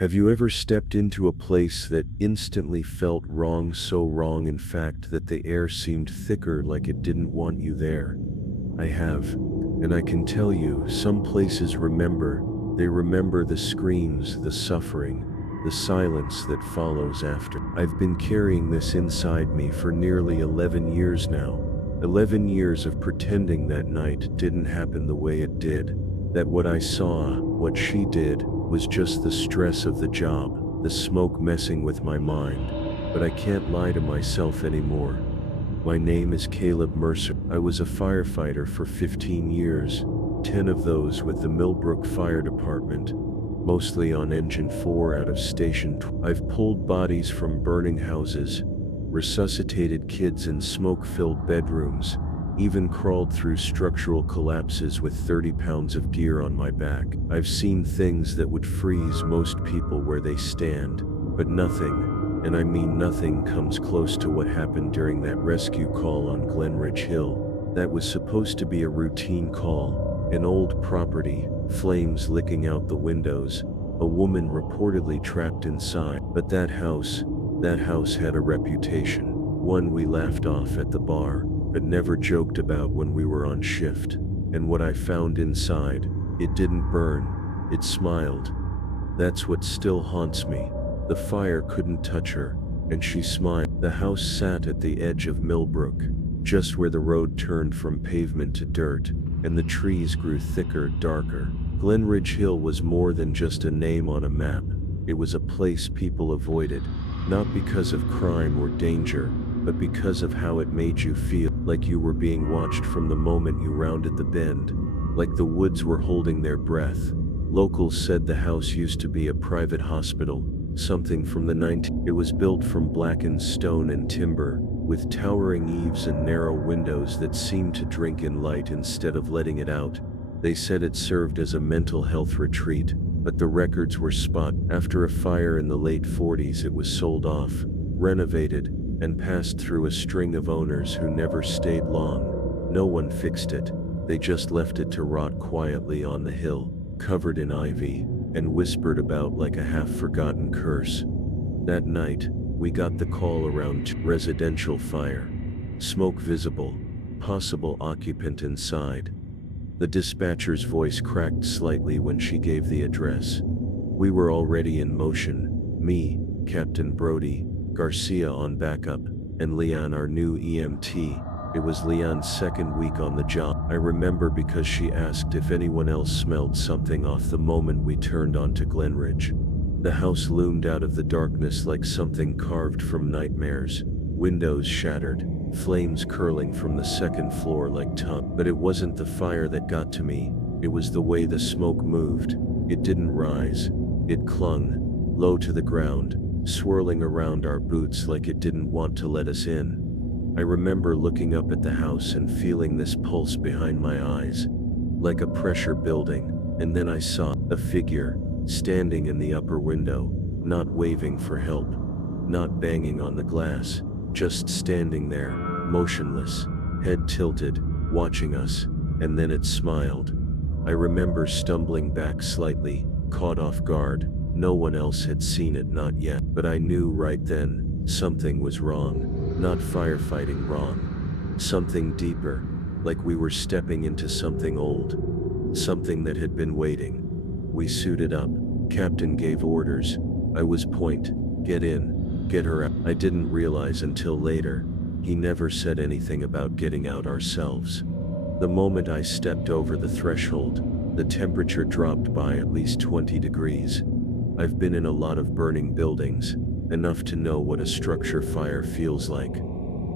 Have you ever stepped into a place that instantly felt wrong, so wrong in fact that the air seemed thicker, like it didn't want you there? I have. And I can tell you, some places remember. They remember the screams, the suffering, the silence that follows after. I've been carrying this inside me for nearly 11 years now. 11 years of pretending that night didn't happen the way it did. That what I saw, what she did, was just the stress of the job, the smoke messing with my mind. But I can't lie to myself anymore. My name is Caleb Mercer. I was a firefighter for 15 years, 10 of those with the Millbrook Fire Department, mostly on Engine 4 out of Station 12. I've pulled bodies from burning houses, resuscitated kids in smoke-filled bedrooms, even crawled through structural collapses with 30 pounds of gear on my back. I've seen things that would freeze most people where they stand, but nothing, and I mean nothing, comes close to what happened during that rescue call on Glenridge Hill. That was supposed to be a routine call, an old property, flames licking out the windows, a woman reportedly trapped inside. But that house had a reputation, one we laughed off at the bar, but never joked about when we were on shift. And what I found inside, it didn't burn, it smiled. That's what still haunts me. The fire couldn't touch her, and she smiled. The house sat at the edge of Millbrook, just where the road turned from pavement to dirt, and the trees grew thicker, darker. Glenridge Hill was more than just a name on a map. It was a place people avoided, not because of crime or danger, but because of how it made you feel, like you were being watched from the moment you rounded the bend, like the woods were holding their breath. Locals said the house used to be a private hospital, something from the 19th. It was built from blackened stone and timber, with towering eaves and narrow windows that seemed to drink in light instead of letting it out. They said it served as a mental health retreat, but the records were spot. After a fire in the late 40s, it was sold off, renovated, and passed through a string of owners who never stayed long. No one fixed it. They just left it to rot quietly on the hill, covered in ivy, and whispered about like a half-forgotten curse. That night, we got the call around residential fire. Smoke visible, possible occupant inside. The dispatcher's voice cracked slightly when she gave the address. We were already in motion, me, Captain Brody, Garcia on backup, and Leon, our new EMT. It was Leon's second week on the job. I remember because she asked if anyone else smelled something off the moment we turned onto Glenridge. The house loomed out of the darkness like something carved from nightmares. Windows shattered, flames curling from the second floor like tongue. But it wasn't the fire that got to me, it was the way the smoke moved. It didn't rise, it clung, low to the ground, swirling around our boots like it didn't want to let us in. I remember looking up at the house and feeling this pulse behind my eyes, like a pressure building, and then I saw a figure, standing in the upper window, not waving for help, not banging on the glass, just standing there, motionless, head tilted, watching us, and then it smiled. I remember stumbling back slightly, caught off guard. No one else had seen it, not yet, but I knew right then, something was wrong. Not firefighting wrong. Something deeper, like we were stepping into something old. Something that had been waiting. We suited up. Captain gave orders. I was point. Get in. Get her out. I didn't realize until later. He never said anything about getting out ourselves. The moment I stepped over the threshold, the temperature dropped by at least 20 degrees. I've been in a lot of burning buildings, enough to know what a structure fire feels like.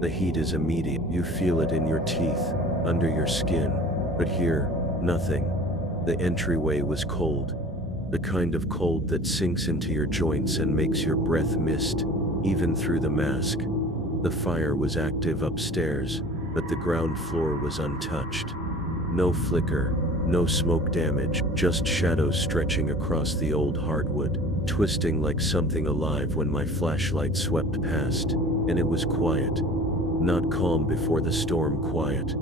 The heat is immediate. You feel it in your teeth, under your skin. But here, nothing. The entryway was cold. The kind of cold that sinks into your joints and makes your breath mist, even through the mask. The fire was active upstairs, but the ground floor was untouched. No flicker, no smoke damage, just shadows stretching across the old hardwood, twisting like something alive when my flashlight swept past, and it was quiet. Not calm before the storm quiet.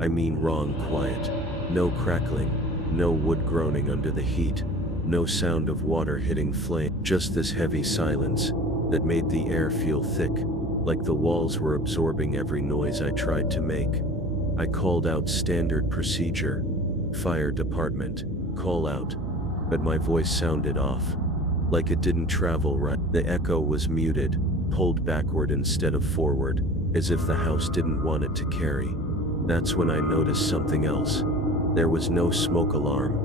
I mean wrong quiet. No crackling, no wood groaning under the heat. No sound of water hitting flame, just this heavy silence that made the air feel thick, like the walls were absorbing every noise I tried to make. I called out standard procedure, "Fire department, call out," but my voice sounded off, like it didn't travel right. The echo was muted, pulled backward instead of forward, as if the house didn't want it to carry. That's when I noticed something else. There was no smoke alarm.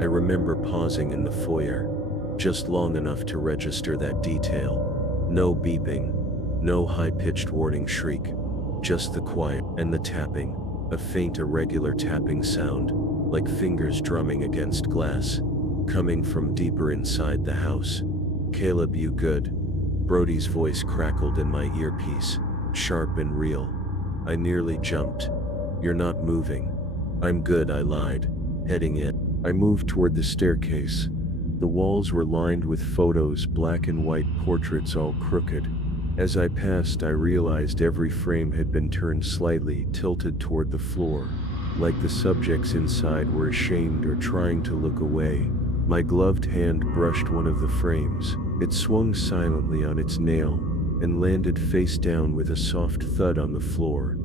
I remember pausing in the foyer, just long enough to register that detail. No beeping, no high-pitched warning shriek, just the quiet and the tapping, a faint irregular tapping sound, like fingers drumming against glass, coming from deeper inside the house. "Caleb, you good?" Brody's voice crackled in my earpiece, sharp and real. I nearly jumped. "You're not moving." "I'm good," I lied, heading in. I moved toward the staircase. The walls were lined with photos, black and white portraits all crooked. As I passed, I realized every frame had been turned slightly, tilted toward the floor, like the subjects inside were ashamed or trying to look away. My gloved hand brushed one of the frames. It swung silently on its nail and landed face down with a soft thud on the floor.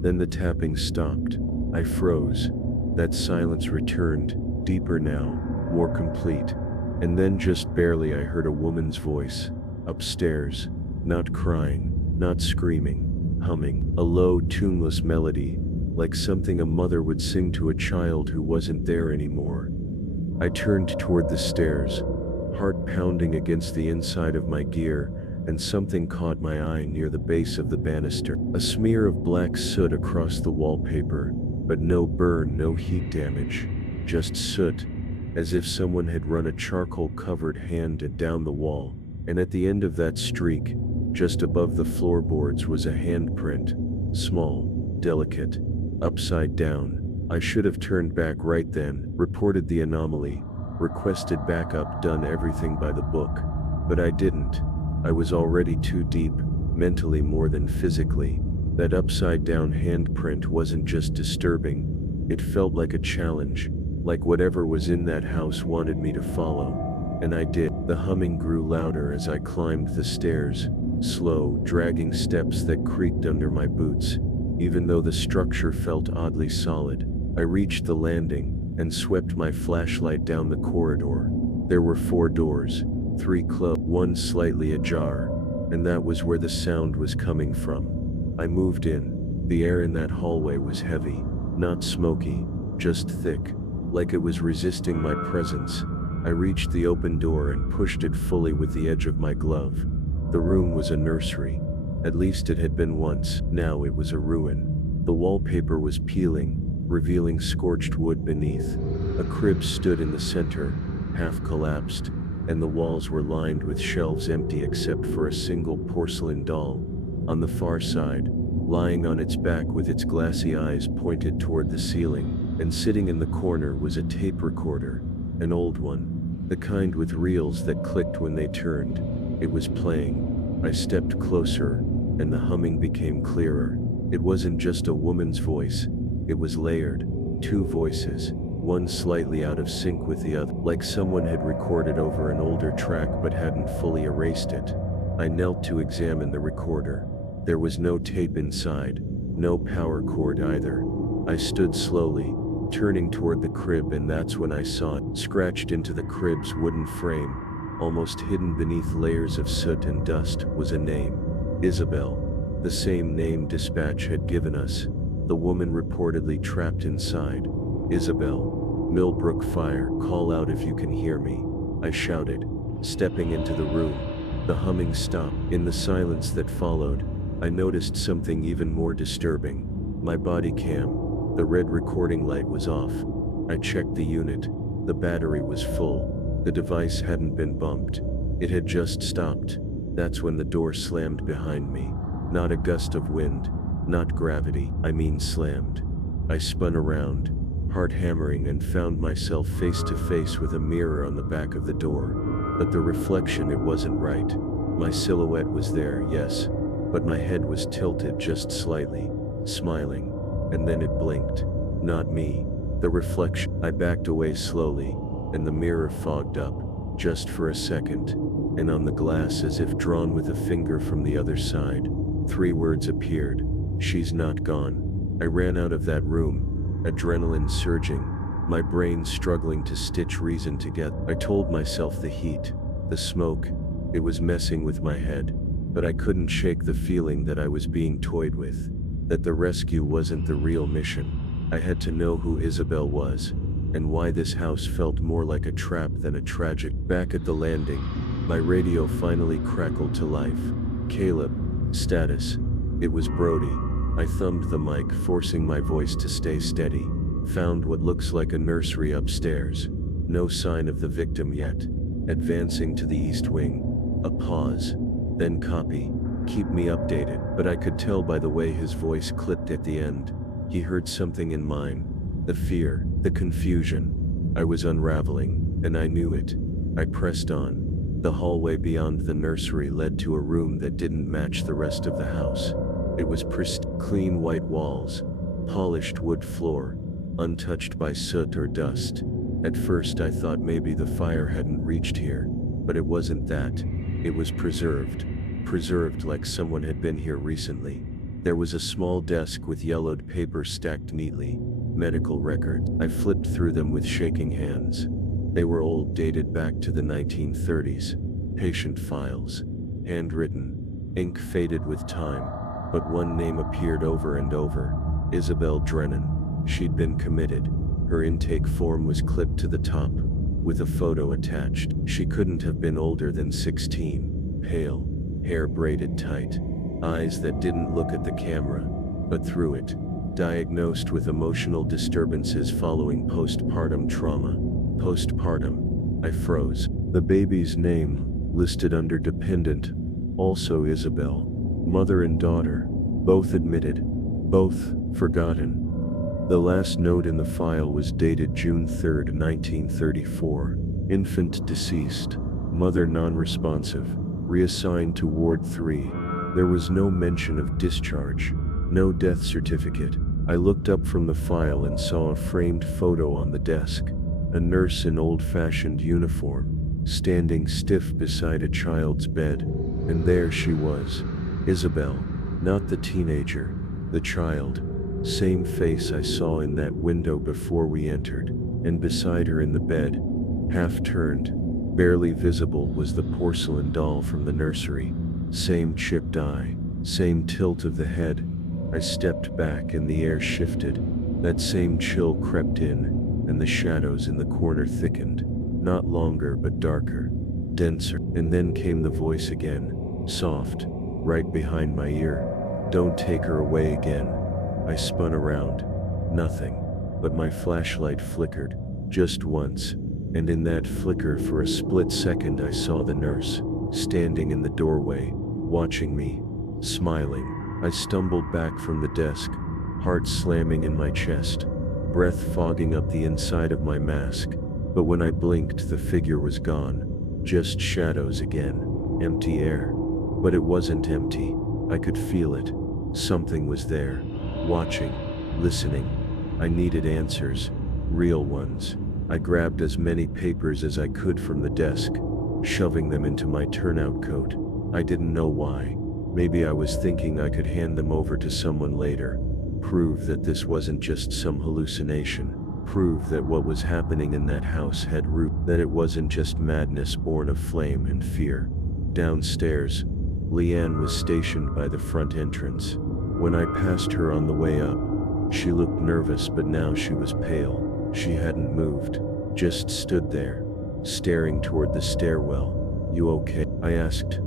Then the tapping stopped. I froze. That silence returned, deeper now, more complete. And then just barely I heard a woman's voice, upstairs, not crying, not screaming, humming, a low, tuneless melody, like something a mother would sing to a child who wasn't there anymore. I turned toward the stairs, heart pounding against the inside of my gear, and something caught my eye near the base of the banister. A smear of black soot across the wallpaper, but no burn, no heat damage, just soot, as if someone had run a charcoal-covered hand down the wall. And at the end of that streak, just above the floorboards, was a handprint, small, delicate, upside down. I should have turned back right then, reported the anomaly, requested backup, done everything by the book. But I didn't. I was already too deep, mentally more than physically. That upside-down handprint wasn't just disturbing, it felt like a challenge, like whatever was in that house wanted me to follow. And I did. The humming grew louder as I climbed the stairs, slow, dragging steps that creaked under my boots. Even though the structure felt oddly solid, I reached the landing and swept my flashlight down the corridor. There were 4 doors, 3 closed, 1 slightly ajar, and that was where the sound was coming from. I moved in. The air in that hallway was heavy, not smoky, just thick, like it was resisting my presence. I reached the open door and pushed it fully with the edge of my glove. The room was a nursery. At least it had been once. Now it was a ruin. The wallpaper was peeling, revealing scorched wood beneath. A crib stood in the center, half collapsed, and the walls were lined with shelves empty except for a single porcelain doll. On the far side, lying on its back with its glassy eyes pointed toward the ceiling, and sitting in the corner was a tape recorder, an old one, the kind with reels that clicked when they turned. It was playing. I stepped closer, and the humming became clearer. It wasn't just a woman's voice, it was layered. 2 voices, one slightly out of sync with the other, like someone had recorded over an older track but hadn't fully erased it. I knelt to examine the recorder. There was no tape inside, no power cord either. I stood slowly, turning toward the crib, and that's when I saw it. Scratched into the crib's wooden frame, almost hidden beneath layers of soot and dust, was a name. Isabel. The same name dispatch had given us. The woman reportedly trapped inside. "Isabel. Millbrook Fire. Call out if you can hear me," I shouted, stepping into the room. The humming stopped. In the silence that followed, I noticed something even more disturbing. My body cam. The red recording light was off. I checked the unit. The battery was full. The device hadn't been bumped. It had just stopped. That's when the door slammed behind me. Not a gust of wind, not gravity, I mean slammed. I spun around, heart hammering, and found myself face to face with a mirror on the back of the door. But the reflection, it wasn't right. My silhouette was there, yes, but my head was tilted just slightly, smiling, and then it blinked. Not me. The reflection. I backed away slowly, and the mirror fogged up, just for a second, and on the glass, as if drawn with a finger from the other side, 3 words appeared: "She's not gone." I ran out of that room, adrenaline surging, my brain struggling to stitch reason together. I told myself the heat, the smoke, it was messing with my head, but I couldn't shake the feeling that I was being toyed with, that the rescue wasn't the real mission. I had to know who Isabel was, and why this house felt more like a trap than a tragic. Back at the landing, my radio finally crackled to life. "Caleb, status." It was Brody. I thumbed the mic, forcing my voice to stay steady. "Found what looks like a nursery upstairs. No sign of the victim yet. Advancing to the east wing." A pause. Then "Copy. Keep me updated." But I could tell by the way his voice clipped at the end. He heard something in mine. The fear, the confusion. I was unraveling, and I knew it. I pressed on. The hallway beyond the nursery led to a room that didn't match the rest of the house. It was pristine, clean white walls, polished wood floor, untouched by soot or dust. At first I thought maybe the fire hadn't reached here, but it wasn't that. It was preserved like someone had been here recently. There was a small desk with yellowed paper stacked neatly, medical records. I flipped through them with shaking hands. They were old, dated back to the 1930s. Patient files, handwritten, ink faded with time, but one name appeared over and over: Isabel Drennan. She'd been committed. Her intake form was clipped to the top, with a photo attached. She couldn't have been older than 16. Pale, hair braided tight, eyes that didn't look at the camera, but through it. Diagnosed with emotional disturbances following postpartum trauma. Postpartum. I froze. The baby's name, listed under dependent, also Isabel. Mother and daughter, both admitted, both forgotten. The last note in the file was dated June 3, 1934. Infant deceased. Mother non-responsive. Reassigned to Ward 3. There was no mention of discharge. No death certificate. I looked up from the file and saw a framed photo on the desk. A nurse in old-fashioned uniform, standing stiff beside a child's bed. And there she was. Isabel. Not the teenager. The child. Same face I saw in that window before we entered. And beside her in the bed, half turned, barely visible, was the porcelain doll from the nursery. Same chipped eye. Same tilt of the head. I stepped back and the air shifted. That same chill crept in, and the shadows in the corner thickened. Not longer but darker, denser. And then came the voice again, soft, right behind my ear. "Don't take her away again." I spun around. Nothing. But my flashlight flickered, just once, and in that flicker for a split second I saw the nurse, standing in the doorway, watching me, smiling. I stumbled back from the desk, heart slamming in my chest, breath fogging up the inside of my mask. But when I blinked, the figure was gone. Just shadows again. Empty air. But it wasn't empty. I could feel it. Something was there. Watching. Listening. I needed answers. Real ones. I grabbed as many papers as I could from the desk, shoving them into my turnout coat. I didn't know why. Maybe I was thinking I could hand them over to someone later. Prove that this wasn't just some hallucination. Prove that what was happening in that house had root, that it wasn't just madness born of flame and fear. Downstairs, Leanne was stationed by the front entrance. When I passed her on the way up, she looked nervous, but now she was pale. She hadn't moved, just stood there, staring toward the stairwell. "You okay?" I asked,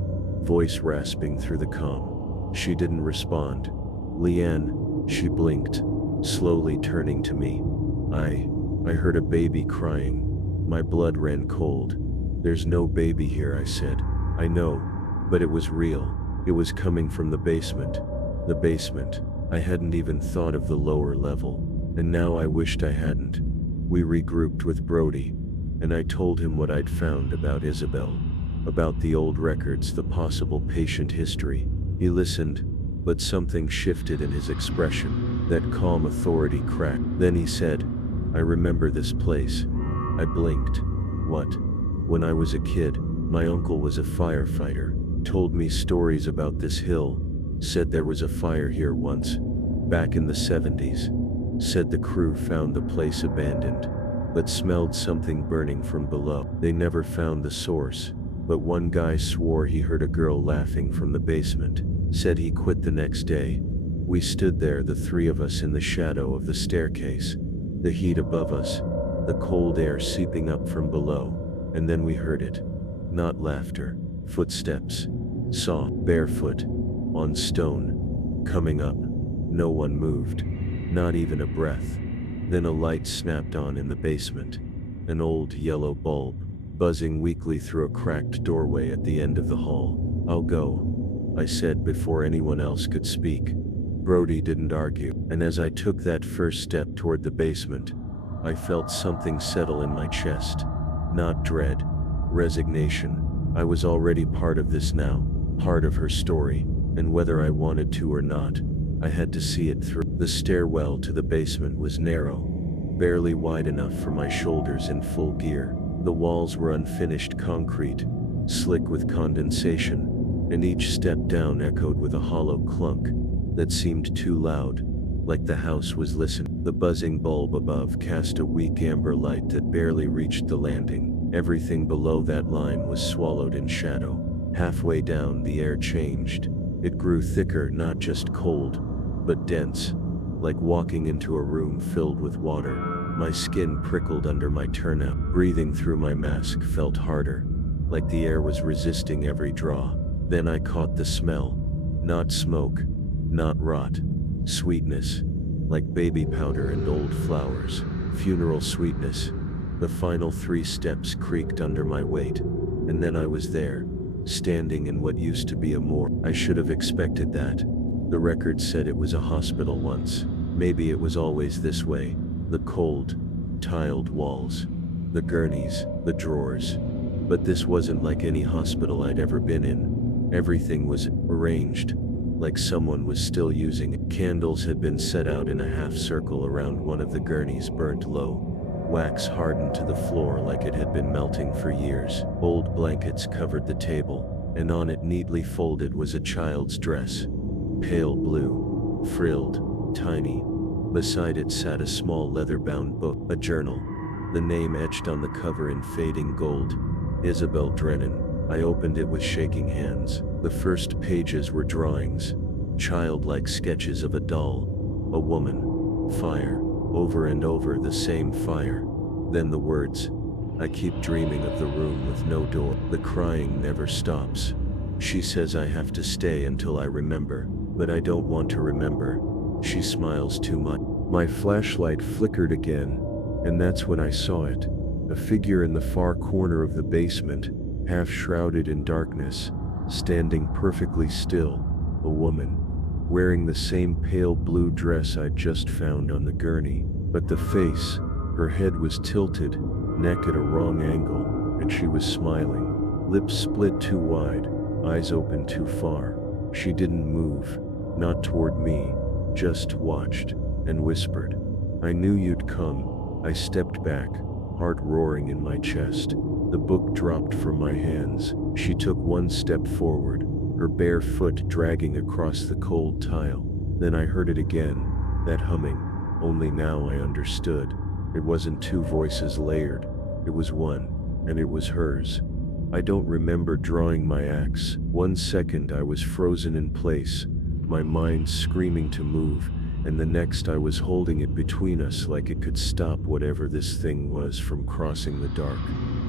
voice rasping through the comm. She didn't respond. "Leanne," she blinked, slowly turning to me. I heard a baby crying. My blood ran cold. "There's no baby here," I said. "I know, but it was real. It was coming from the basement." The basement. I hadn't even thought of the lower level, and now I wished I hadn't. We regrouped with Brody, and I told him what I'd found about Isabel, about the old records, the possible patient history. He listened, but something shifted in his expression. That calm authority cracked. Then he said, "I remember this place." I blinked. What? When I was a kid, my uncle was a firefighter, told me stories about this hill, said there was a fire here once, back in the 70s. Said the crew found the place abandoned, but smelled something burning from below. They never found the source, but one guy swore he heard a girl laughing from the basement. Said he quit the next day. We stood there, the three of us in the shadow of the staircase, the heat above us, the cold air seeping up from below, and then we heard it. Not laughter, footsteps. Saw, barefoot, on stone, coming up. No one moved, not even a breath. Then a light snapped on in the basement. An old yellow bulb, buzzing weakly through a cracked doorway at the end of the hall. I'll go, I said before anyone else could speak. Brody didn't argue, and as I took that first step toward the basement, I felt something settle in my chest. Not dread, resignation. I was already part of this now, part of her story, and whether I wanted to or not, I had to see it through. The stairwell to the basement was narrow, barely wide enough for my shoulders in full gear. The walls were unfinished concrete, slick with condensation, and each step down echoed with a hollow clunk that seemed too loud, like the house was listening. The buzzing bulb above cast a weak amber light that barely reached the landing. Everything below that line was swallowed in shadow. Halfway down, the air changed. It grew thicker, not just cold, but dense, like walking into a room filled with water. My skin prickled under my turnout. Breathing through my mask felt harder, like the air was resisting every draw. Then I caught the smell. Not smoke, not rot. Sweetness, like baby powder and old flowers. Funeral sweetness. The final 3 steps creaked under my weight, and then I was there, standing in what used to be a morgue. I should have expected that. The record said it was a hospital once. Maybe it was always this way. The cold, tiled walls, the gurneys, the drawers. But this wasn't like any hospital I'd ever been in. Everything was arranged, like someone was still using it. Candles had been set out in a half circle around one of the gurneys, burnt low. Wax hardened to the floor like it had been melting for years. Old blankets covered the table, and on it, neatly folded, was a child's dress. Pale blue, frilled, tiny. Beside it sat a small leather-bound book, a journal. The name etched on the cover in fading gold. Isabel Drennan. I opened it with shaking hands. The first pages were drawings, childlike sketches of a doll, a woman, fire, over and over the same fire. Then the words, I keep dreaming of the room with no door. The crying never stops. She says I have to stay until I remember, but I don't want to remember. She smiles too much. My flashlight flickered again, and that's when I saw it. A figure in the far corner of the basement, half shrouded in darkness, standing perfectly still. A woman, wearing the same pale blue dress I'd just found on the gurney. But the face, her head was tilted, neck at a wrong angle, and she was smiling. Lips split too wide, eyes open too far. She didn't move, not toward me, just watched, and whispered, I knew you'd come. I stepped back, heart roaring in my chest. The book dropped from my hands. She took one step forward, her bare foot dragging across the cold tile. Then I heard it again, that humming, only now I understood. It wasn't 2 voices layered, it was one, and it was hers. I don't remember drawing my axe. 1 second I was frozen in place, my mind screaming to move, and the next I was holding it between us like it could stop whatever this thing was from crossing the dark.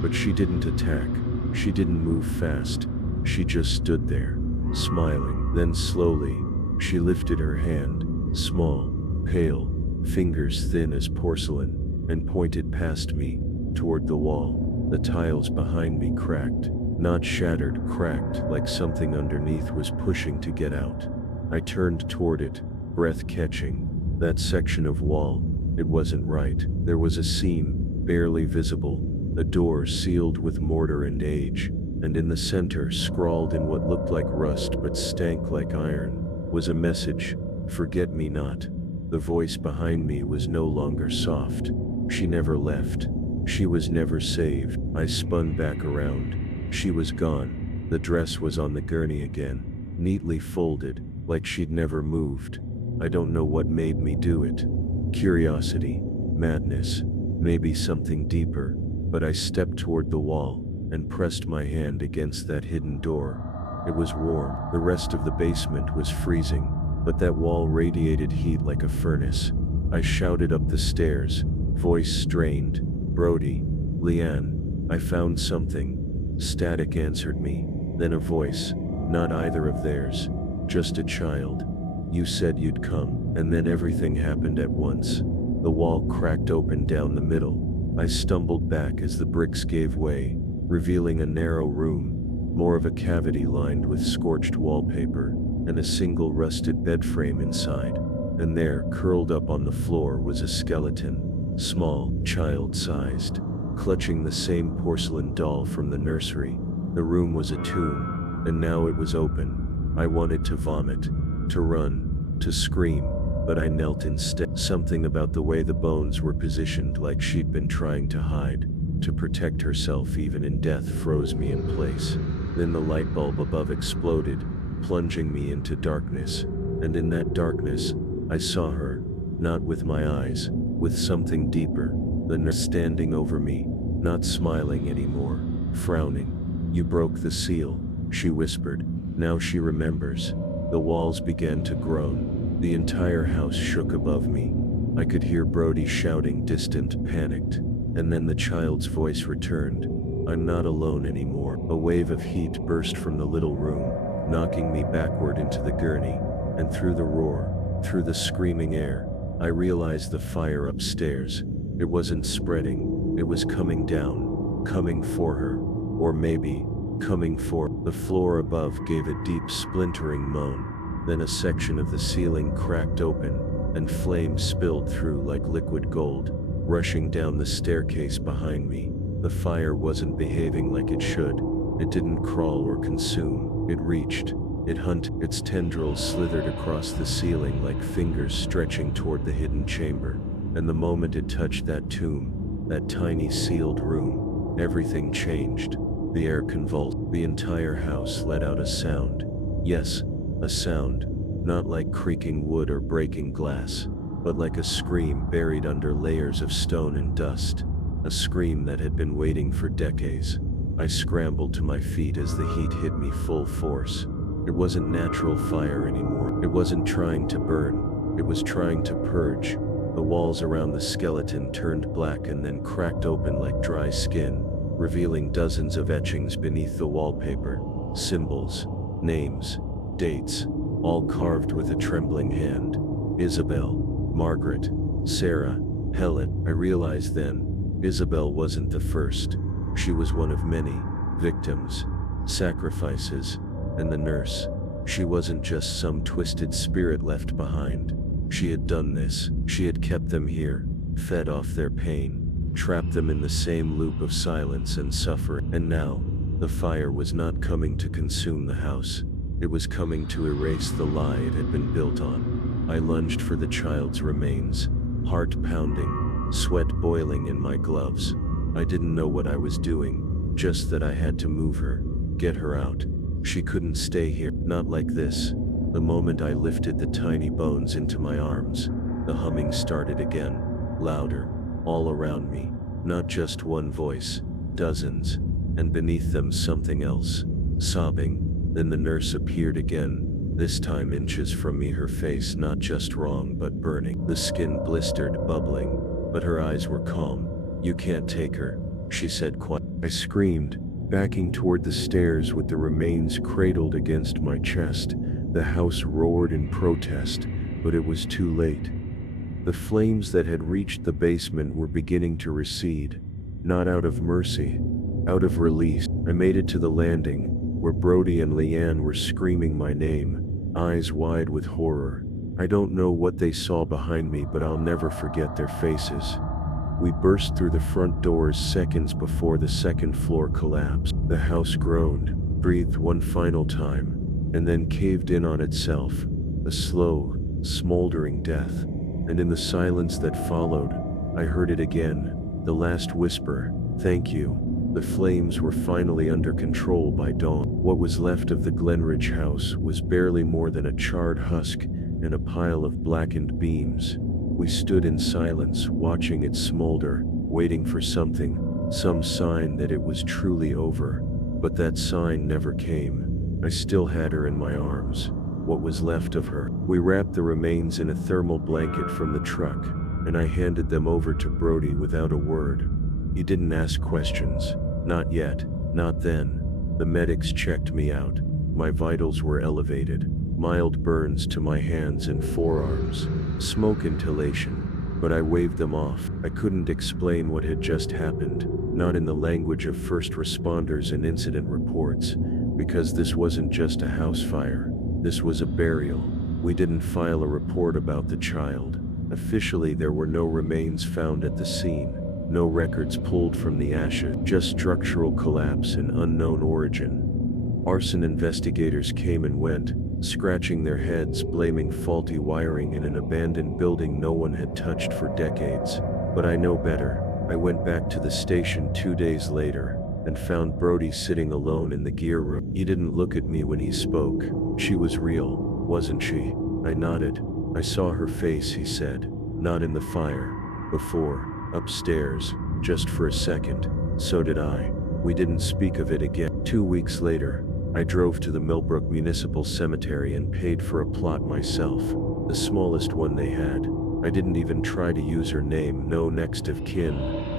But she didn't attack, she didn't move fast, she just stood there, smiling. Then slowly, she lifted her hand, small, pale, fingers thin as porcelain, and pointed past me, toward the wall. The tiles behind me cracked, not shattered, cracked, like something underneath was pushing to get out. I turned toward it, breath catching. That section of wall, it wasn't right. There was a seam, barely visible, a door sealed with mortar and age, and in the center, scrawled in what looked like rust but stank like iron, was a message, forget me not. The voice behind me was no longer soft. She never left. She was never saved. I spun back around. She was gone. The dress was on the gurney again, neatly folded, like she'd never moved. I don't know what made me do it. Curiosity, madness, maybe something deeper, but I stepped toward the wall and pressed my hand against that hidden door. It was warm. The rest of the basement was freezing, but that wall radiated heat like a furnace. I shouted up the stairs, voice strained, "Brody, Leanne, I found something." Static answered me, then a voice, not either of theirs, just a child. "You said you'd come," and then everything happened at once. The wall cracked open down the middle. I stumbled back as the bricks gave way, revealing a narrow room, more of a cavity lined with scorched wallpaper, and a single rusted bed frame inside. And there, curled up on the floor, was a skeleton, small, child-sized, clutching the same porcelain doll from the nursery. The room was a tomb, and now it was open. I wanted to vomit, to run, to scream, but I knelt instead. Something about the way the bones were positioned, like she'd been trying to hide, to protect herself even in death, froze me in place. Then the light bulb above exploded, plunging me into darkness. And in that darkness, I saw her, not with my eyes, with something deeper. The nurse standing over me, not smiling anymore, frowning. "You broke the seal," she whispered. Now she remembers. The walls began to groan. The entire house shook above me. I could hear Brody shouting, distant, panicked. And then the child's voice returned. "I'm not alone anymore." A wave of heat burst from the little room, knocking me backward into the gurney, and through the roar, through the screaming air, I realized the fire upstairs. It wasn't spreading, it was coming down, coming for her, or maybe, coming for. The floor above gave a deep splintering moan, then a section of the ceiling cracked open, and flames spilled through like liquid gold, rushing down the staircase behind me. The fire wasn't behaving like it should. It didn't crawl or consume. It reached. It hunted. Its tendrils slithered across the ceiling like fingers stretching toward the hidden chamber. And the moment it touched that tomb, that tiny sealed room, everything changed. The air convulsed. The entire house let out a sound. Yes, a sound. Not like creaking wood or breaking glass, but like a scream buried under layers of stone and dust. A scream that had been waiting for decades. I scrambled to my feet as the heat hit me full force. It wasn't natural fire anymore. It wasn't trying to burn. It was trying to purge. The walls around the skeleton turned black and then cracked open like dry skin, revealing dozens of etchings beneath the wallpaper. Symbols, names, dates, all carved with a trembling hand. Isabel, Margaret, Sarah, Helen. I realized then, Isabel wasn't the first. She was one of many victims, sacrifices, and the nurse. She wasn't just some twisted spirit left behind. She had done this. She had kept them here, fed off their pain, trapped them in the same loop of silence and suffering. And now, the fire was not coming to consume the house. It was coming to erase the lie it had been built on. I lunged for the child's remains, heart pounding, sweat boiling in my gloves. I didn't know what I was doing, just that I had to move her, get her out. She couldn't stay here, not like this. The moment I lifted the tiny bones into my arms, the humming started again, louder, all around me. Not just one voice, dozens, and beneath them something else, sobbing. Then the nurse appeared again, this time inches from me, her face not just wrong but burning. The skin blistered, bubbling, but her eyes were calm. "You can't take her," she said quietly. I screamed, backing toward the stairs with the remains cradled against my chest. The house roared in protest, but it was too late. The flames that had reached the basement were beginning to recede, not out of mercy, out of release. I made it to the landing, where Brody and Leanne were screaming my name, eyes wide with horror. I don't know what they saw behind me, but I'll never forget their faces. We burst through the front doors seconds before the second floor collapsed. The house groaned, breathed one final time, and then caved in on itself, a slow, smoldering death. And in the silence that followed, I heard it again, the last whisper, "Thank you." The flames were finally under control by dawn. What was left of the Glenridge house was barely more than a charred husk and a pile of blackened beams. We stood in silence, watching it smolder, waiting for something, some sign that it was truly over. But that sign never came. I still had her in my arms, what was left of her. We wrapped the remains in a thermal blanket from the truck, and I handed them over to Brody without a word. He didn't ask questions. Not yet, not then. The medics checked me out. My vitals were elevated. Mild burns to my hands and forearms. Smoke inhalation. But I waved them off. I couldn't explain what had just happened, not in the language of first responders and incident reports, because this wasn't just a house fire. This was a burial. We didn't file a report about the child. Officially, there were no remains found at the scene. No records pulled from the ashes, just structural collapse and unknown origin. Arson investigators came and went, scratching their heads, blaming faulty wiring in an abandoned building no one had touched for decades. But I know better. I went back to the station 2 days later and found Brody sitting alone in the gear room. He didn't look at me when he spoke. She was real, wasn't she? I nodded. I saw her face, he said. Not in the fire. Before. Upstairs, just for a second. So did I. We didn't speak of it again. 2 weeks later, I drove to the Millbrook Municipal Cemetery and paid for a plot myself, the smallest one they had. I didn't even try to use her name, no next of kin,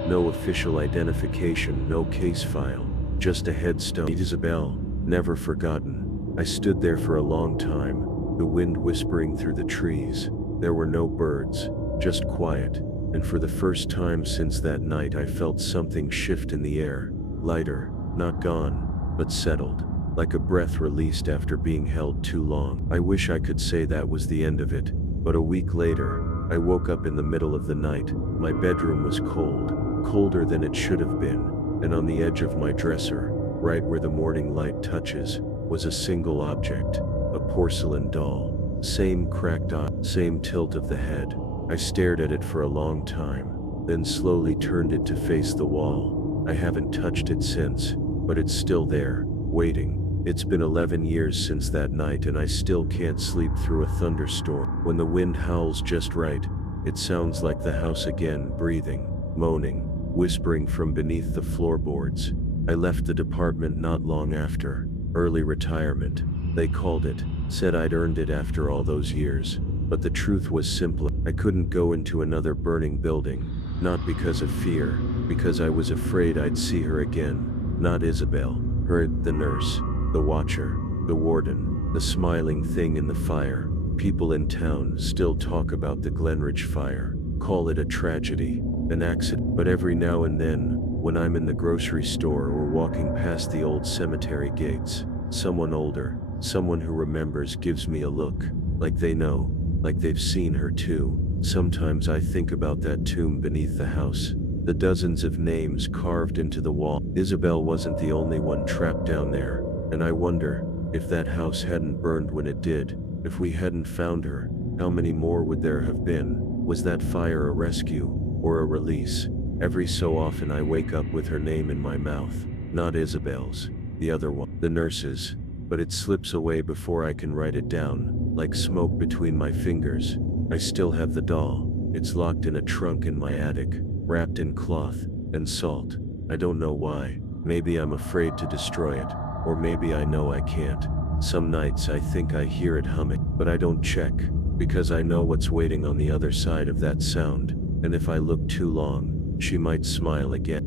no official identification, no case file, just a headstone. Isabel, never forgotten. I stood there for a long time, the wind whispering through the trees. There were no birds, just quiet. And for the first time since that night I felt something shift in the air, lighter, not gone, but settled, like a breath released after being held too long. I wish I could say that was the end of it, but a week later, I woke up in the middle of the night. My bedroom was cold, colder than it should have been, and on the edge of my dresser, right where the morning light touches, was a single object, a porcelain doll. Same cracked eye, same tilt of the head. I stared at it for a long time, then slowly turned it to face the wall. I haven't touched it since, but it's still there, waiting. It's been 11 years since that night and I still can't sleep through a thunderstorm. When the wind howls just right, it sounds like the house again, breathing, moaning, whispering from beneath the floorboards. I left the department not long after. Early retirement, they called it. Said I'd earned it after all those years. But the truth was simpler. I couldn't go into another burning building. Not because of fear, because I was afraid I'd see her again. Not Isabel, her, the nurse, the watcher, the warden, the smiling thing in the fire. People in town still talk about the Glenridge fire, call it a tragedy, an accident. But every now and then, when I'm in the grocery store or walking past the old cemetery gates, someone older, someone who remembers gives me a look, like they know. Like they've seen her too. Sometimes I think about that tomb beneath the house, the dozens of names carved into the wall. Isabel wasn't the only one trapped down there, and I wonder, if that house hadn't burned when it did, if we hadn't found her, how many more would there have been? Was that fire a rescue, or a release? Every so often I wake up with her name in my mouth, not Isabel's, the other one, the nurse's. But it slips away before I can write it down, like smoke between my fingers. I still have the doll. It's locked in a trunk in my attic, wrapped in cloth and salt. I don't know why. Maybe I'm afraid to destroy it, or maybe I know I can't. Some nights I think I hear it humming, but I don't check, because I know what's waiting on the other side of that sound, and if I look too long, she might smile again.